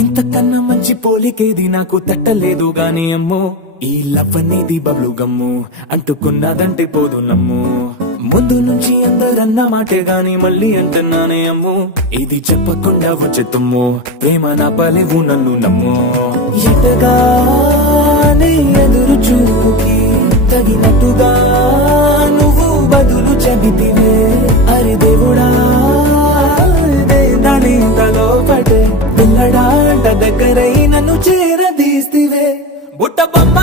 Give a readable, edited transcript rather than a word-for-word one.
ఇంతకన్నా మంచి పోలికేది నాకు తట్టలేదు గాని అమ్మో, ఈ లవ్ అనేది బబ్లు గమ్ము, అంటుకున్నదంటే పోదు నమ్ము. ముందు నుంచి అందరన్న మాటే గాని మళ్ళీ అంటున్నానే అమ్ము, ఇది చెప్పకుండా వచ్చే తుమ్ము, ప్రేమ నా పలేవు నన్ను నమ్ము. ఎటగానే ఎదురు చూకి తగినట్టుగా నువ్వు బదులు చెబితివే, అరి దేవుడా దాని తలో పడే పిల్లడాంట దగ్గరై నన్ను చేరదీస్తివే. బుట్ట బొమ్మ